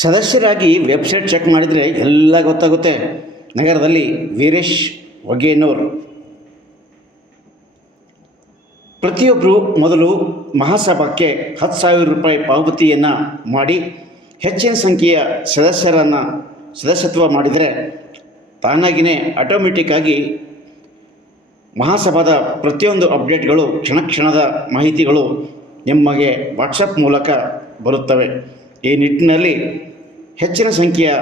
ಸದಸ್ಯರಾಗಿ website check ಮಾಡಿದರೆ ಎಲ್ಲ ಗೊತ್ತಾಗುತ್ತೆ. ನಗರದಲ್ಲಿ ವೀರೇಶ್ ವಗೇನೂರ್. ಪ್ರತಿಯೊಬ್ಬರು ಮೊದಲು ಮಹಾಸಭಾಕ್ಕೆ 10,000 ರೂಪಾಯಿ ಪಾವತಿಯನ್ನು ಮಾಡಿ ಹೆಚ್ಚಿನ ಸಂಖ್ಯೆಯ ಸದಸ್ಯತ್ವ ಮಾಡಿದರೆ ತಾನಾಗಿಯೇ ಆಟೋಮೆಟಿಕ್ಕಾಗಿ ಮಹಾಸಭಾದ ಪ್ರತಿಯೊಂದು ಅಪ್ಡೇಟ್ಗಳು, ಕ್ಷಣದ ಮಾಹಿತಿಗಳು ನಿಮಗೆ ವಾಟ್ಸಪ್ ಮೂಲಕ ಬರುತ್ತವೆ. ಈ ನಿಟ್ಟಿನಲ್ಲಿ ಹೆಚ್ಚಿನ ಸಂಖ್ಯೆಯ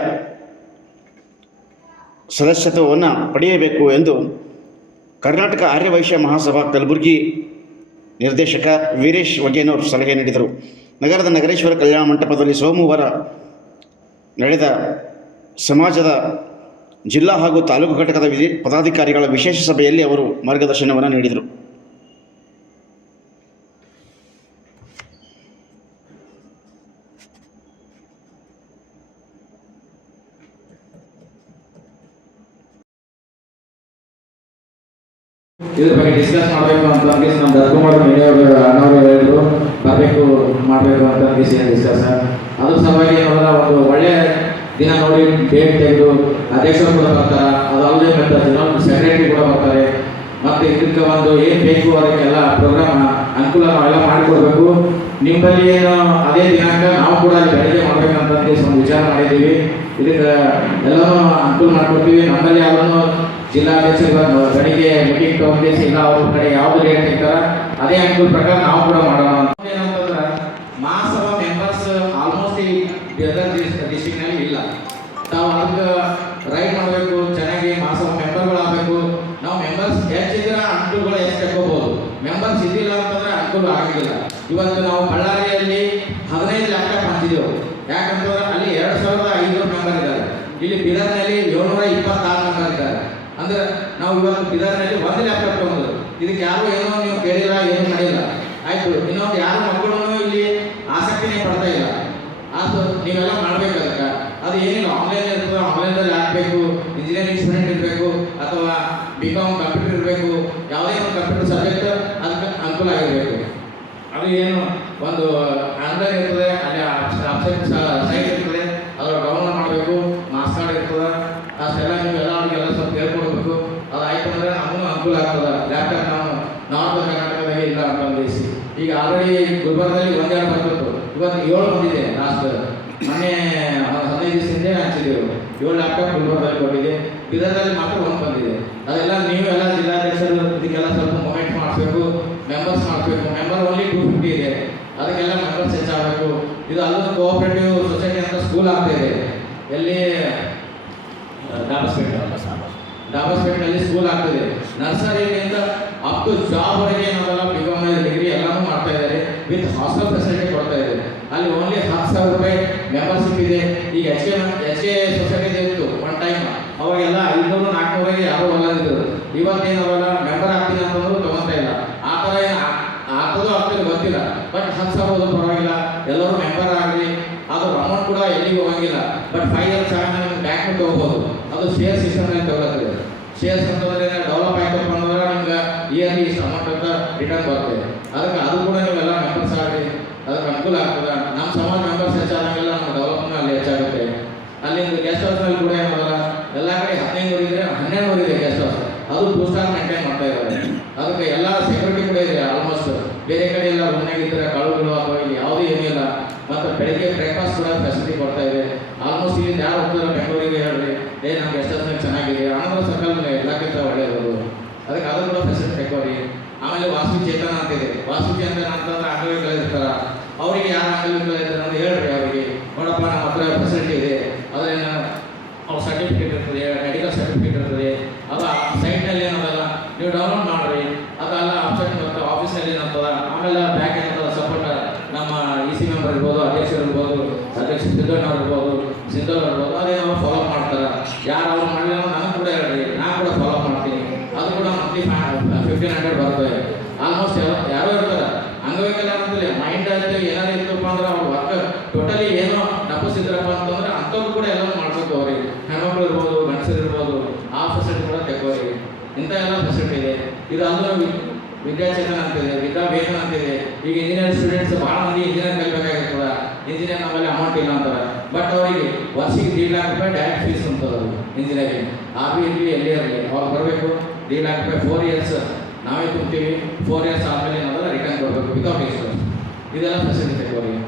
ಸದಸ್ಯತ್ವವನ್ನು ಪಡೆಯಬೇಕು ಎಂದು ಕರ್ನಾಟಕ ಆರ್ಯವೈಶ್ಯ ಮಹಾಸಭಾ ಕಲಬುರಗಿ ನಿರ್ದೇಶಕ ವೀರೇಶ್ ವಗೇನೂರ್ ಸಲಹೆ ನೀಡಿದರು. ನಗರದ ನಗರೇಶ್ವರ ಕಲ್ಯಾಣ ಮಂಟಪದಲ್ಲಿ ಸೋಮವಾರ ನಡೆದ ಸಮಾಜದ ಜಿಲ್ಲಾ ಹಾಗೂ ತಾಲೂಕು ಘಟಕದ ಪದಾಧಿಕಾರಿಗಳ ವಿಶೇಷ ಸಭೆಯಲ್ಲಿ ಅವರು ಮಾರ್ಗದರ್ಶನವನ್ನು ನೀಡಿದರು. ಇದ್ರ ಬಗ್ಗೆ ಡಿಸ್ಕಸ್ ಮಾಡಬೇಕು ಅಂತ ಅನ್ಕೇಸಿ ನಮ್ಮ ದರ್ಗುಮಾರ್ ಅಣ್ಣವರು ಹೇಳಿದ್ರು, ಬರಬೇಕು ಮಾಡಬೇಕು ಅಂತ ಅನ್ಕೇಸಿ ಡಿಸ್ಕಸ್. ಅದ್ರ ಸಲುವಾಗಿ ಒಂದು ಒಳ್ಳೆ ದಿನ ನೋಡಿ ಡೇಟ್ ತೆಗೆದು ಅಧ್ಯಕ್ಷರು ಕೂಡ ಬರ್ತಾರೆ, ಅದು ಅಲ್ಲದೆ ಮತ್ತು ಜನರಲ್ ಸೆಕ್ರೆಟರಿ ಕೂಡ ಬರ್ತಾರೆ. ಮತ್ತು ಇದಕ್ಕೆ ಒಂದು ಏನು ಬೇಕು ಅದಕ್ಕೆಲ್ಲ ಪ್ರೋಗ್ರಾಮ್ ಅನುಕೂಲ ನಾವೆಲ್ಲ ಮಾಡಿಕೊಡ್ಬೇಕು. ನಿಮ್ಮಲ್ಲಿ ಏನು ಅದೇ ದಿನಾಂಕ ನಾವು ಕೂಡ ಅಲ್ಲಿ ಬೆಳಗ್ಗೆ ಮಾಡ್ಬೇಕಂತ ಒಂದು ವಿಚಾರ ಮಾಡಿದ್ದೀವಿ. ಇದಕ್ಕೆ ಎಲ್ಲನೂ ಅನುಕೂಲ ಮಾಡ್ಕೊಡ್ತೀವಿ. ನಮ್ಮಲ್ಲಿ ಯಾವ್ದನ್ನು ಜಿಲ್ಲಾಧ್ಯಕ್ಷರು ಬೆಳಿಗ್ಗೆ ಮೀಟಿಂಗ್ ತಗೊಂಡಿಸಿ ಇಲ್ಲ ಅವ್ರ ಕಡೆ ಯಾವ್ದು ಡೇಟ್ ತೆಗ್ತಾರ ಅದೇ ಅನುಕೂಲ ಪ್ರಕಾರ ನಾವು ಕೂಡ ಮಾಡೋಣ. ಏನಂತಂದ್ರೆ ಮಹಾಸಭಾ ಮೆಂಬರ್ಸ್ ಆಲ್ಮೋಸ್ಟ್ ಈ ಬೀದರ್ ಡಿಸ್ಟ್ರಿಕ್ಟ್ನಲ್ಲಿ ಇಲ್ಲ. ನಾವು ಅದಕ್ಕೆ ರೈಟ್ ಮಾಡಬೇಕು, ಚೆನ್ನಾಗಿ ಮಹಾಸಭಾ ಮೆಂಬರ್ಗಳು ಆಗಬೇಕು. ನಾವು ಮೆಂಬರ್ಸ್ ಹೆಚ್ಚಿದ್ರೆ ಅನುಕೂಲಗಳು ಎಷ್ಟು ತಗೋಬಹುದು, ಮೆಂಬರ್ಸ್ ಇದ್ದಿಲ್ಲ ಅಂತಂದ್ರೆ ಅನುಕೂಲ ಆಗಿಲ್ಲ. ಇವತ್ತು ನಾವು ಬಳ್ಳಾರಿಯಲ್ಲಿ 15 ಲ್ಯಾಪ್ಟಾಪ್ ಹಂಚಿದೆವು. ಯಾಕಂತಂದ್ರೆ ಅಲ್ಲಿ 2,500 ಮೆಂಬರ್ ಇದ್ದಾರೆ. ಇಲ್ಲಿ ಬೀದರ್ನಲ್ಲಿ 726 ಮೆಂಬರ್ ಇದ್ದಾರೆ. ಅಂದ್ರೆ ನಾವು ಇವತ್ತು ಬೀದರ್ನಲ್ಲಿ 1 ಲ್ಯಾಪ್ಟಾಪ್ ತಗೊಂಡು ಇದಕ್ಕೆ ಯಾರು ಏನೋ ನೀವು ಕೇಳಿಲ್ಲ, ಏನು ಮಾಡಿಲ್ಲ, ಆಯ್ತು. ಇನ್ನೊಂದು ಯಾರು ಮಕ್ಕಳು ಇಲ್ಲಿ ಆಸಕ್ತಿನೇ ಪಡ್ತಾ ಇಲ್ಲ, ಅದು ನೀವೆಲ್ಲ ಮಾಡ್ಬೇಕು. ಅದಕ್ಕೆ ಅದು ಏನಿಲ್ಲ, ಆನ್ಲೈನ್ ಇರ್ತದೆ, ಆನ್ಲೈನಲ್ಲಿ ಹಾಕಬೇಕು. ಇಂಜಿನಿಯರಿಂಗ್ ಸ್ಟೂಡೆಂಟ್ ಇರಬೇಕು ಅಥವಾ BCom ಕಂಪ್ಯೂಟರ್ ಇರಬೇಕು, ಯಾವುದೇ ಒಂದು ಕಂಪ್ಯೂಟರ್ ಸಬ್ಜೆಕ್ಟ್ ಅದಕ್ಕೆ ಅನುಕೂಲ ಆಗಿರಬೇಕು. ಅದು ಏನು ಒಂದು ಆನ್ಲೈನ್ ಇರ್ತದೆ, ಅಲ್ಲಿ ಆಬ್ಸೆಂಟ್ ಸೈಟ್ ಇರ್ತದೆ, ಅದರ ಡೌನ್ಲೋಡ್ ಮಾಡಬೇಕು. ಮಾರ್ಕ್ಸ್ ಕಾರ್ಡ್ ಇರ್ತದೆ, ಅಷ್ಟೆಲ್ಲ ನೀವೆಲ್ಲ ಅವ್ರಿಗೆಲ್ಲ ಸ್ವಲ್ಪ ಹೇಳ್ಕೊಡ್ಬೇಕು. ಅದು ಆಯ್ತು ಅಂದರೆ ನಮಗೂ ಅನುಕೂಲ ಆಗ್ತದೆ. ಲ್ಯಾಪ್ಟಾಪ್ ನಾವು ನಾರ್ತ್ ಕರ್ನಾಟಕದಾಗೆ ಇಲ್ಲ ಅಂತ ಅಂದಿಸಿ ಈಗ ಆಲ್ರೆಡಿ ಗುಲ್ಬರ್ಗದಲ್ಲಿ 1-2 ಬರ್ತಿತ್ತು, ಇವತ್ತು 7 ಬಂದಿದೆ. ಲಾಸ್ಟ್ ಮೊನ್ನೆ 15 ದಿವಸದಿಂದ ಹಂಚಿದ್ದೆವು. 7 ಲ್ಯಾಪ್ಟಾಪ್ ಗುಲ್ಬರ್ಗದಲ್ಲಿ ಕೊಟ್ಟಿದೆ. ಬೀದರ್ದಲ್ಲಿ ಮಾತ್ರ 1 ಬಂದಿದೆ. ಅದೆಲ್ಲ ನೀವೆಲ್ಲ ಜಿಲ್ಲಾಧ್ಯಕ್ಷರು ಇದಕ್ಕೆಲ್ಲ ಸ್ವಲ್ಪ ಮೊಮೆಂಟ್ ಮಾಡಿಸ್ಬೇಕು, ಮೆಂಬರ್ಸ್ ಮಾಡಿಸ್ಬೇಕು. ಮೆಂಬರ್ ಓನ್ಲಿ 250 ಇದೆ, ಅದಕ್ಕೆಲ್ಲ ಮೆಂಬರ್ಸ್ ಹೆಚ್ಚಾಗಬೇಕು. ಇದು ಅಲ್ಲೊಂದು ಕೋಆಪರೇಟಿವ್ ಸೊಸೈಟಿ ಅಂತ ಸ್ಕೂಲ್ ಆಗ್ತಾ ಇದೆ. ಎಲ್ಲಿ ಡಾಬಸ್ಪೇಟೆನಲ್ಲಿ ಸ್ಕೂಲ್ ಆಗ್ತದೆ. ನರ್ಸರಿಯಿಂದ ಅಪ್ ಟು ಜಾಬ್ ವರೆಗೆ ನಾವೆಲ್ಲ BCom ಡಿಗ್ರಿ ಎಲ್ಲನೂ ಮಾಡ್ತಾ ಇದ್ದಾರೆ. ವಿತ್ ಹಾಸ್ಟೆಲ್ ಫೆಸಿಲಿಟಿ ಕೊಡ್ತಾ ಇದ್ದಾರೆ. ಅಲ್ಲಿ ಓನ್ಲಿ 10,000 ರೂಪಾಯಿ ಮೆಂಬರ್ಶಿಪ್ ಇದೆ. ಈಗ HK ಸೊಸೈಟಿ ಇತ್ತು ಒನ್ ಟೈಮ್, ಅವಾಗೆಲ್ಲ 500-400 ಯಾರು ಒಲ್ಲದಿದ್ರು. ಇವತ್ತೇನವಲ್ಲ ಮೆಂಬರ್ ಆಗ್ತೀನಿ ಅಂತಂದ್ರು ತಗೊತಾ ಇಲ್ಲ. ಆ ಥರ ಏನು ಆಗ್ತದೆ ಗೊತ್ತಿಲ್ಲ. ಬಟ್ 10,000 ಪರವಾಗಿಲ್ಲ, ಎಲ್ಲರೂ ಮೆಂಬರ್ ಆಗಲಿ. ಅದು ಅಮೌಂಟ್ ಕೂಡ ಎಲ್ಲಿಗೆ ಹೋಗಂಗಿಲ್ಲ. ಬಟ್ 5 ಇಯರ್ಸ್ ಆಗಿ ನಿಮ್ಗೆ ಬ್ಯಾಂಕ್ ತಗೋಬಹುದು. ಅದು ಶೇರ್ ಸಿಸ್ಟಮ್ನಲ್ಲಿ ತಗೊಳ್ತದೆ. ಶೇರ್ಸ್ ಅಂತಂದ್ರೆ ಡೆವಲಪ್ ಆಯ್ತಪ್ಪ ಅಂದ್ರೆ ನಿಮ್ಗೆ ಇಯರ್ಲಿ ಇಷ್ಟು ಅಮೌಂಟ್ ಅಂತ ರಿಟರ್ನ್ ಬರ್ತದೆ. ಅದಕ್ಕೆ ಅದು ಕೂಡ ನೀವೆಲ್ಲ ಮೆಂಬರ್ಸ್ ಆಗಲಿ, ಅದಕ್ಕೆ ಅನುಕೂಲ ಆಗ್ತದೆ. ನಮ್ಮ ಸಮಾಜ ಮೆಂಬರ್ಸ್ ಹೆಚ್ಚಾದಂಗೆಲ್ಲ ನಮ್ಮ ಡೆವಲಪ್ಮೆಂಟ್ ಅಲ್ಲಿ ಹೆಚ್ಚಾಗುತ್ತೆ. ಅಲ್ಲಿಂದ ಗೆಸ್ಟ್ ಹೌಸ್ನಲ್ಲಿ ಕೂಡ ಏನಲ್ಲ ಎಲ್ಲ ಕಡೆ 15 ಇದ್ರೆ 12 ಇದೆ ಗೆಸ್ಟ್ ಹೌಸ್. ಅದು 2 ಸ್ಟಾರ್ ಮೇಂಟೈನ್ ಮಾಡ್ತಾ ಇದ್ದಾರೆ. ಅದಕ್ಕೆ ಎಲ್ಲ ಸೆಕ್ಯೂರಿಟಿ ಕೂಡ ಇದೆ ಆಲ್ಮೋಸ್ಟ್. ಬೇರೆ ಕಡೆ ಎಲ್ಲ ರೂಮ್ನಾಗಿದ್ದರೆ ಕಳುಗಳು ಅಥವಾ ಇಲ್ಲಿ ಯಾವುದೂ ಏನಿಲ್ಲ. ಮತ್ತು ಬೆಳಿಗ್ಗೆ ಬ್ರೇಕ್ಫಾಸ್ಟ್ ಕೂಡ ಫೆಸಿಲಿಟಿ ಕೊಡ್ತಾ ಇದೆ. ಆಲ್ಮೋಸ್ಟ್ ಇಲ್ಲಿ ಯಾರು ಹೋಗ್ತಾರೆ ಬೆಂಗಳೂರಿಗೆ ಹೇಳ್ರಿ, ನಮ್ಮ ಗೆಸ್ಟ್ ಹೌಸ್ನಾಗ ಚೆನ್ನಾಗಿದೆ, ಆನಂದ ಸರ್ಕಲ್ ಎಲ್ಲಕ್ಕಿಂತ ಒಳ್ಳೆಯದು. ಅದಕ್ಕೆ ಅದು ಕೂಡ ಫೆಸಿಲಿಟಿ ತಗೋರಿ. ಆಮೇಲೆ ವಾಸು ಚೇತನ ಅಂತಿದೆ. ವಾಸು ಚೇತನ ಅಂತಂದ್ರೆ ಅಂಗವಿಕಲ ಇರ್ತಾರೆ, ಅವರಿಗೆ ಯಾರು ಅಂಗವಿಕಲ ಇರ್ತಾರೆ ಅಂತ ಹೇಳ್ರಿ. ಅವರಿಗೆ ನೋಡಪ್ಪ ನಮ್ಮ ಹತ್ರ ಫೆಸಿಲಿಟಿ ಇದೆ, ಅದರಿಂದ ಅವ್ರ ಸರ್ಟಿಫಿಕೇಟ್ ಇರ್ತದೆ, ಮೆಡಿಕಲ್ ಸರ್ಟಿಫಿಕೇಟ್ ಇರ್ತದೆ. ಅದು ಸೈಟ್ನಲ್ಲಿ ಏನದಲ್ಲ ನೀವು ಡೌನ್ಲೋಡ್ ಮಾಡಿರಿ. ಅದೆಲ್ಲ ಆಪ್ಷನ್ ಬರ್ತದೆ ಆಫೀಸ್ನಲ್ಲಿ ಏನಂತದ. ಆಮೇಲೆ ಬ್ಯಾಕ್ ಏನಂತದ ಸಪೋರ್ಟ್ ನಮ್ಮ EC ಮೆಂಬರ್ ಇರ್ಬೋದು, ಅಧ್ಯಕ್ಷರು ಇರ್ಬೋದು, ಅಧ್ಯಕ್ಷ ಸಿದ್ದಣ್ಣವ್ರು ಇರ್ಬೋದು, ಸಿದ್ದವ್ರು ಇರ್ಬೋದು, ಅದೇನೋ ಫಾಲೋ ಮಾಡ್ತಾರೆ. ಯಾರು ಅವ್ರು ಮಾಡಲಿಲ್ಲ ನನಗೆ ಕೂಡ ಹೇಳ್ರಿ, ನಾನು ಕೂಡ ಫಾಲೋ ಮಾಡ್ತೀನಿ. ಅದು ಕೂಡ ಮಂತ್ಲಿ 1,500 ಬರ್ತದೆ. ಆಲ್ಮೋಸ್ಟ್ ಯಾರೋ ಇರ್ತಾರೆ ಅಂಗವಿಕಲ ಅಂತಲೇ ಮೈಂಡ್ ಆಯ್ತು ಏನಾರು ಇರ್ತಪ್ಪ ಅಂದ್ರೆ ಅವ್ರ ವರ್ಕ್ ಟೋಟಲಿ ಏನೋ ತಪ್ಪಿಸಿದ್ರಪ್ಪ ಅಂತಂದ್ರೆ ಅಂಥವ್ರು ಕೂಡ ಎಲ್ಲ ಮಾಡ್ಬೇಕು. ಅವ್ರಿಗೆ ಹೆಣ್ಮಕ್ಳು ಇರ್ಬೋದು, ಗಂಡಸರು ಇರ್ಬೋದು, ಆ ಫೆಸಿಲಿಟಿ ಕೂಡ ತೆಗೋರಿ. ಇಂಥ ಎಲ್ಲ ಫೆಸಿಲಿಟಿ ಇದೆ. ಇದು ಅಂದ್ರೆ ವಿದ್ಯಾಚೇತನ ಅಂತಿದೆ, ವಿದ್ಯಾವೇತನ ಅಂತಿದೆ. ಈಗ ಇಂಜಿನಿಯರ್ ಸ್ಟೂಡೆಂಟ್ಸ್ ಭಾಳ ಮಂದಿ ಇಂಜಿನಿಯರ್ ಕಲಿಬೇಕಾಗಿರ್ತದೆ. ಇಂಜಿನಿಯರ್ ನಮ್ಮಲ್ಲಿ ಅಮೌಂಟ್ ಇಲ್ಲ ಅಂತಾರೆ. ಬಟ್ ಅವರಿಗೆ ವರ್ಷಿಗೆ 1.5 lakh ರೂಪಾಯಿ ಡೈರೆಕ್ಟ್ ಫೀಸ್ ಅಂತದೆ ಅವ್ರಿಗೆ ಇಂಜಿನಿಯರಿಂಗ್. ಆರ್ ಬಿ ಇರಲಿ ಎಲ್ಲಿ ಇರಲಿ ಅವ್ರು ಬರಬೇಕು 1.5 lakh ರೂಪಾಯಿ 4 years ನಾವೇ ತುಂಬ್ತೀವಿ. 4 years ಆದಮೇಲೆ ಏನಾದ್ರೆ ರಿಟರ್ನ್ ಕೊಡಬೇಕು ವಿತೌಟ್ ಇನ್ಶೂರೆನ್ಸ್. ಇದೆಲ್ಲ ಫೆಸಿಲಿಟಿ ಅವರಿಗೆ.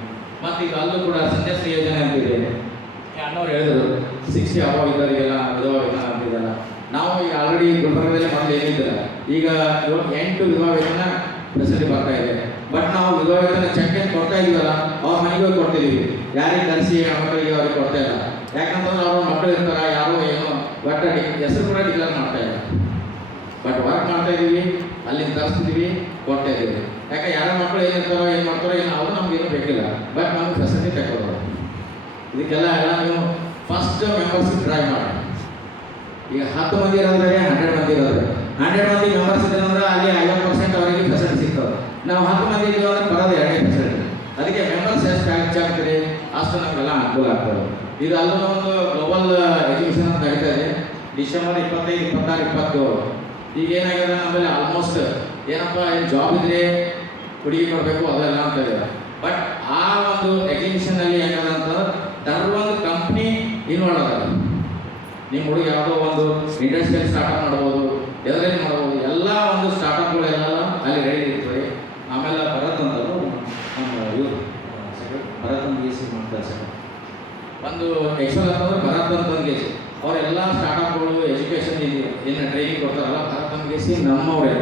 ಮತ್ತು ಈಗ ಅಲ್ಲೂ ಕೂಡ ಸಂಧ್ಯಶ್ರೀ ಯೋಜನೆ ಅಂತಿದೆ. ಅಣ್ಣವ್ರು ಹೇಳಿದ್ರು 60 ಅಬೌವ್ ಇದ್ದವರಿಗೆಲ್ಲ ವಿಧವಾ ವೇತನ ಅಂತಿದ್ದಲ್ಲ. ನಾವು ಈಗ ಆಲ್ರೆಡಿ ಗುಲ್ಬರ್ಗದಲ್ಲಿ ಮೊದಲು ಏನಿದ್ದಿಲ್ಲ, ಈಗ 8 ವಿಧವಾ ವೇತನ ಫೆಸಿಲಿಟಿ ಬರ್ತಾ ಇದೆ. ಬಟ್ ನಾವು ವಿಧವಾ ವೇತನ ಚೆಕ್ ಏನು ಕೊಡ್ತಾ ಇದೀವಲ್ಲ ಅವ್ರ ಮನೆಗೆ ಹೋಗಿ ಕೊಡ್ತಿದ್ದೀವಿ. ಯಾರಿಗೆ ಕರೆಸಿ ಮಕ್ಕಳಿಗೆ ಅವ್ರಿಗೆ ಕೊಡ್ತಾ ಇಲ್ಲ. ಯಾಕಂತಂದ್ರೆ ಅವ್ರ ಮಕ್ಕಳು ಇರ್ತಾರ, ಯಾರೋ ಏನೋ ಬಟ್ ಹೆಸರು ಕೂಡ ಡಿಕ್ಲೇರ್ ಮಾಡ್ತಾ ಇಲ್ಲ. ಬಟ್ ವರ್ಕ್ ಮಾಡ್ತಾ ಇದ್ದೀವಿ, ಅಲ್ಲಿಂದ ತರಿಸ್ತಿದ್ದೀವಿ, ಕೊಡ್ತಾ ಇದ್ದೀವಿ. ಯಾಕೆ ಯಾರ ಮಕ್ಕಳು ಏನಿರ್ತಾರೋ ಏನು ಮಾಡ್ತಾರೋ ಏನು ಅದು ನಮಗೇನು ಬೇಕಿಲ್ಲ. ಬಟ್ ನಮ್ಗೆ ಫೆಸಿಲಿಟಿ ತಗೊಳ್ಳೋದು. ಇದಕ್ಕೆಲ್ಲ ನೀವು ಫಸ್ಟ್ ಮೆಂಬರ್ಶಿಪ್ ಡ್ರೈವ್ ಮಾಡಿ. ಈಗ 10 ಮಂದಿ ಇರೋದ್ರೆ 100 ಮಂದಿ ಇರೋದ್ರೆ 100 ಮಂದಿ ಮೆಂಬರ್ಸ್ ಇದ್ರೆ ಅಂದ್ರೆ ಅಲ್ಲಿ 50% ಅವರಿಗೆ ಫೆಸಿಲಿಟಿ ಸಿಗ್ತದೆ. ನಾವು 10 ಮಂದಿ ಇದ್ದೀವಿ ಅಂದ್ರೆ ಬರೋದು 2 ಫೆಸಿಲಿಟಿ. ಅದಕ್ಕೆ ಮೆಂಬರ್ಸ್ ಎಷ್ಟು ಹೆಚ್ಚಾಗ್ತದೆ ಅಷ್ಟು ನಮಗೆಲ್ಲ ಅನುಕೂಲ ಆಗ್ತದೆ. ಇದು ಅಲ್ಲೂ ಒಂದು ಗ್ಲೋಬಲ್ ಎಜುಕೇಷನ್ ಅಂತ ನಡೀತಾ ಇದೆ. ಡಿಸೆಂಬರ್ 25, 26, 27 ಈಗ ಏನಾಗಿದೆ ನಮ್ಮಲ್ಲಿ ಆಲ್ಮೋಸ್ಟ್ ಏನಪ್ಪ ಏನು ಜಾಬ್ ಇದ್ರೆ ಹುಡುಗಿ ಕೊಡಬೇಕು ಅದೆಲ್ಲ ಅಂತ ಇದೆ. ಬಟ್ ಆ ಒಂದು ಎಕ್ಸಿಬಿಷನಲ್ಲಿ ಏನಾಗಿದೆ ಅಂತಂದ್ರೆ ಒಂದು ಕಂಪ್ನಿ ಇನ್ವಾಲ್ವ್ ಆಗಿದೆ. ನಿಮ್ಮ ಹುಡುಗ ಯಾವುದೋ ಒಂದು ಇಂಡಸ್ಟ್ರಿಯಲ್ ಸ್ಟಾರ್ಟಪ್ ಮಾಡ್ಬೋದು, ಎದರಲ್ಲಿ ಮಾಡ್ಬೋದು, ಎಲ್ಲ ಒಂದು ಸ್ಟಾರ್ಟಪ್ಗಳೆಲ್ಲ ಅಲ್ಲಿ ರೆಡಿ ಇರ್ತವೆ. ಆಮೇಲೆ ಭರತ್ ಅಂತಲೂ ಇವರು ಭರತ್ ಅಂತ ಗೇಸಿ ಮಾಡ್ತಾರೆ ಸರ್. ಒಂದು ಎಕ್ಸ್ಟ್ರಾ ಅಂತಂದ್ರೆ ಭರತ್ ಅಂತ ಗೇಸಿ ಅವರೆಲ್ಲ ಸ್ಟಾರ್ಟಪ್ಗಳು ಎಜುಕೇಷನ್ ಏನು ಟ್ರೈನಿಂಗ್ ಕೊಡ್ತಾರಲ್ಲ ಭರತ್ ಅಂತ ಗೇಸಿ ನಮ್ಮವರೇ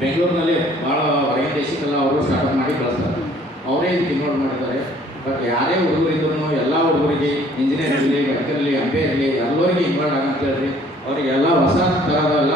ಬೆಂಗಳೂರಿನಲ್ಲಿ ಭಾಳ ಹೊರಗಿನ ದೇಶಕ್ಕೆಲ್ಲ ಅವರು ಸ್ಟಾರ್ಟಪ್ ಮಾಡಿ ಕಳಿಸ್ತಾರೆ. ಅವರೇ ಇದಕ್ಕೆ ಇನ್ವಾಲ್ವ್ ಮಾಡಿದ್ದಾರೆ. ಬಟ್ ಯಾರೇ ಹುಡುಗರು ಇದ್ರೂ ಎಲ್ಲ ಹುಡುಗರಿಗೆ ಇಂಜಿನಿಯರ್ ಇರಲಿ, ಮೆಡಿಕಲ್ ಇರಲಿ, MBA ಇರಲಿ ಎಲ್ಲರಿಗೂ ಇನ್ವಾಲ್ವ್ ಆಗಂತ ಹೇಳ್ರಿ. ಅವರಿಗೆಲ್ಲ ಹೊಸ ಥರದ ಎಲ್ಲ